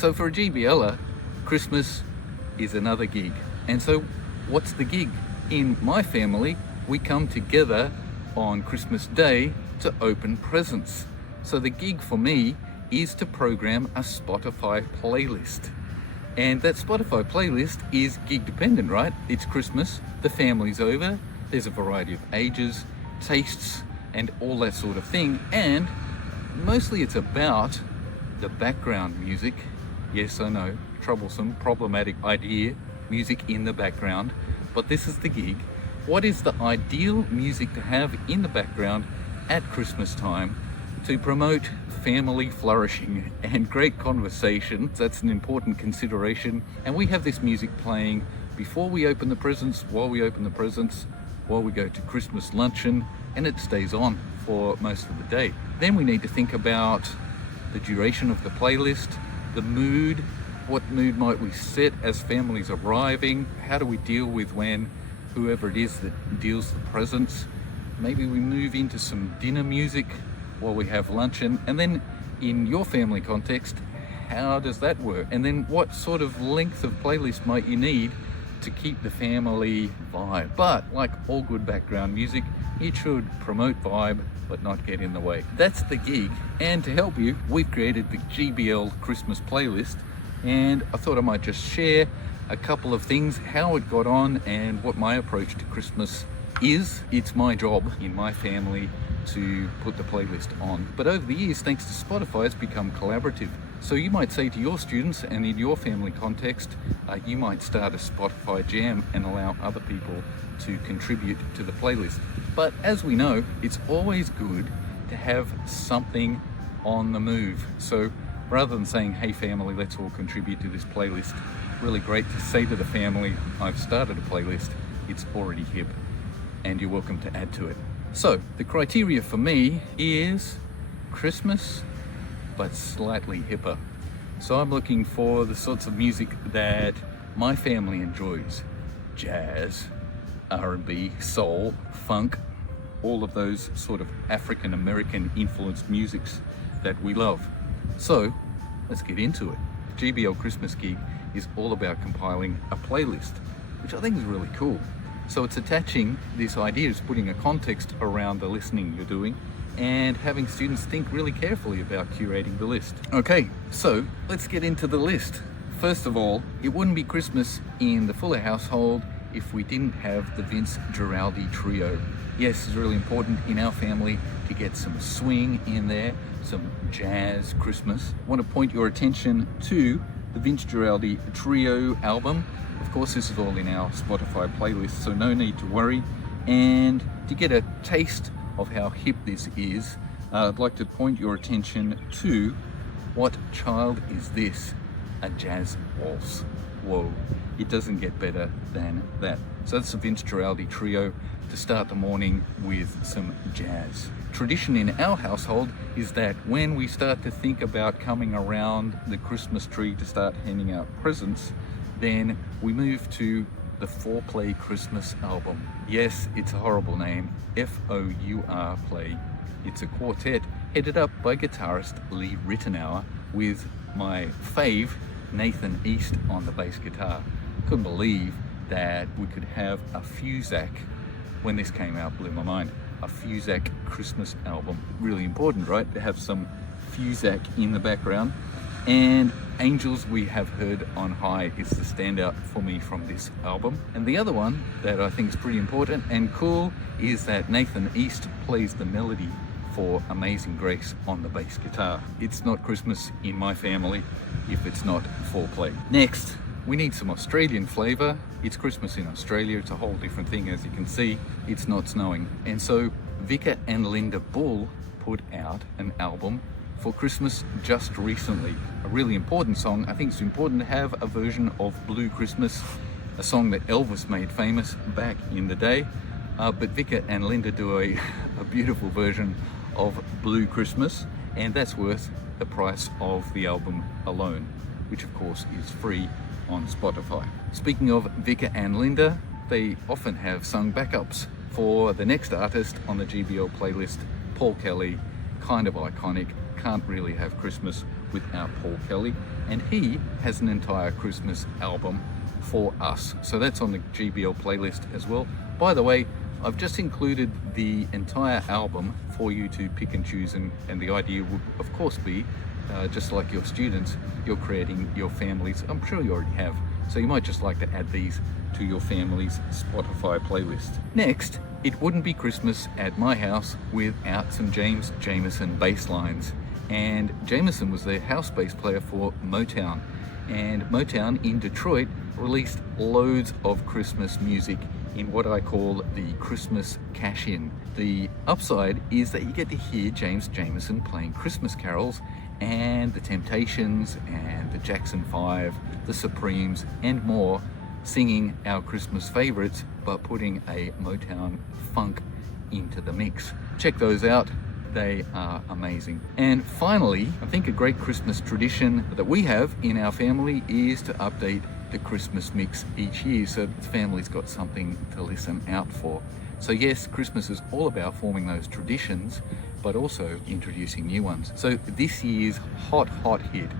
So for a GBLer, Christmas is another gig. And so what's the gig? In my family, we come together on Christmas Day to open presents. So the gig for me is to program a Spotify playlist. And that Spotify playlist is gig dependent, right? It's Christmas, the family's over, there's a variety of ages, tastes, and all that sort of thing. And mostly it's about the background music. Yes, I know, troublesome, problematic idea, music in the background, but this is the gig. What is the ideal music to have in the background at Christmas time to promote family flourishing and great conversation? That's an important consideration. And we have this music playing before we open the presents, while we open the presents, while we go to Christmas luncheon, and it stays on for most of the day. Then we need to think about the duration of the playlist, the mood, what mood might we set as families arriving, how do we deal with when whoever it is that deals the presents, maybe we move into some dinner music while we have luncheon, and then in your family context, how does that work? And then what sort of length of playlist might you need to keep the family vibe? But like all good background music, it should promote vibe but not get in the way. That's the gig, and to help you, we've created the GBL Christmas playlist, and I thought I might just share a couple of things, how it got on and what my approach to Christmas is. It's my job in my family to put the playlist on, but over the years, thanks to Spotify, it's become collaborative. So you might say to your students, and in your family context, you might start a Spotify jam and allow other people to contribute to the playlist. But as we know, it's always good to have something on the move. So rather than saying, hey family, let's all contribute to this playlist, really great to say to the family, I've started a playlist, it's already hip, and you're welcome to add to it. So the criteria for me is Christmas, but slightly hipper. So I'm looking for the sorts of music that my family enjoys. Jazz, R&B, soul, funk, all of those sort of African American influenced musics that we love. So let's get into it. GBL Christmas Gig is all about compiling a playlist, which I think is really cool. So it's attaching this idea, it's putting a context around the listening you're doing and having students think really carefully about curating the list. Okay, so let's get into the list. First of all, it wouldn't be Christmas in the Fuller household if we didn't have the Vince Guaraldi trio. Yes, it's really important in our family to get some swing in there, some jazz Christmas. I want to point your attention to the Vince Guaraldi trio album. Of course, this is all in our Spotify playlist, so no need to worry. And to get a taste of how hip this is, I'd like to point your attention to What Child Is This? A Jazz Waltz. Whoa, it doesn't get better than that. So that's the Vince Guaraldi trio to start the morning with some jazz. Tradition in our household is that when we start to think about coming around the Christmas tree to start handing out presents, then we move to the Four-Play Christmas album. Yes, it's a horrible name, F-O-U-R Play. It's a quartet headed up by guitarist Lee Rittenauer with my fave, Nathan East, on the bass guitar. Couldn't believe that we could have a Fuzak. When this came out, blew my mind. A Fuzak Christmas album. Really important, right? To have some Fuzak in the background. And Angels We Have Heard on High is the standout for me from this album. And the other one that I think is pretty important and cool is that Nathan East plays the melody for Amazing Grace on the bass guitar. It's not Christmas in my family if it's not Four-Play. Next, we need some Australian flavour. It's Christmas in Australia, it's a whole different thing, as you can see. It's not snowing. And so Vicar and Linda Bull put out an album for Christmas just recently. A really important song. I think it's important to have a version of Blue Christmas, a song that Elvis made famous back in the day. But Vicar and Linda do a beautiful version of Blue Christmas, and that's worth the price of the album alone, which of course is free on Spotify. Speaking of Vicar and Linda, they often have sung backups for the next artist on the GBL playlist, Paul Kelly, kind of iconic, can't really have Christmas without Paul Kelly, and he has an entire Christmas album for us. So that's on the GBL playlist as well. By the way, I've just included the entire album for you to pick and choose, and the idea would of course be, just like your students, you're creating your families. I'm sure you already have, so you might just like to add these to your family's Spotify playlist. Next, it wouldn't be Christmas at my house without some James Jamerson bass lines. And Jamerson was the house bass player for Motown. And Motown in Detroit released loads of Christmas music in what I call the Christmas cash-in. The upside is that you get to hear James Jamerson playing Christmas carols, and the Temptations and the Jackson 5, the Supremes and more singing our Christmas favorites, but putting a Motown funk into the mix. Check those out, they are amazing. And finally, I think a great Christmas tradition that we have in our family is to update the Christmas mix each year, so the family's got something to listen out for. So yes, Christmas is all about forming those traditions, but also introducing new ones. So this year's hot hit,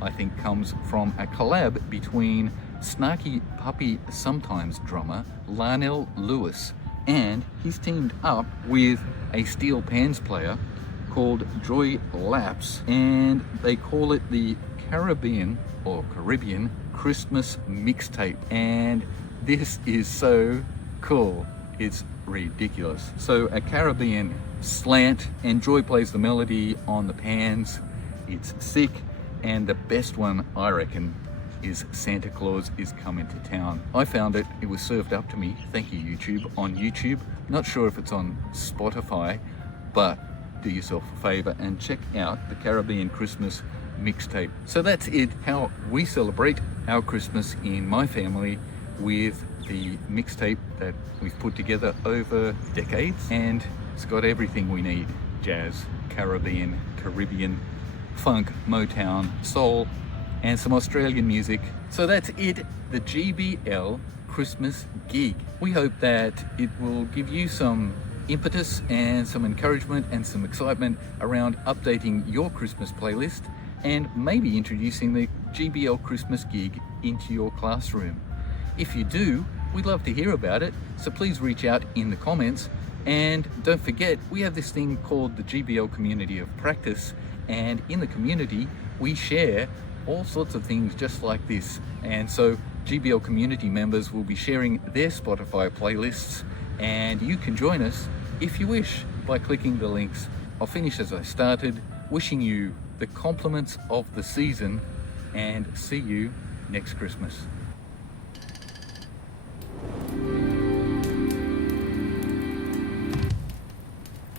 I think, comes from a collab between Snarky Puppy Sometimes drummer Larnell Lewis, and he's teamed up with a steel pans player called Joy Laps, and they call it the Caribbean Christmas mixtape. And this is so cool, it's ridiculous. So a Caribbean slant, and Joy plays the melody on the pans. It's sick, and the best one, I reckon, is Santa Claus is Coming to Town. I found it was served up to me, thank you YouTube, on YouTube. Not sure if it's on Spotify, but do yourself a favor and check out the Caribbean Christmas mixtape. So that's it, how we celebrate our Christmas in my family with the mixtape that we've put together over decades, and it's got everything we need: jazz, Caribbean, funk, Motown, soul, and some Australian music. So that's it, the GBL Christmas Gig. We hope that it will give you some impetus and some encouragement and some excitement around updating your Christmas playlist, and maybe introducing the GBL Christmas Gig into your classroom. If you do, we'd love to hear about it, so please reach out in the comments. And don't forget, we have this thing called the GBL Community of Practice, and in the community we share all sorts of things just like this. And so GBL community members will be sharing their Spotify playlists, and you can join us if you wish by clicking the links. I'll finish as I started, wishing you the compliments of the season, and see you next Christmas.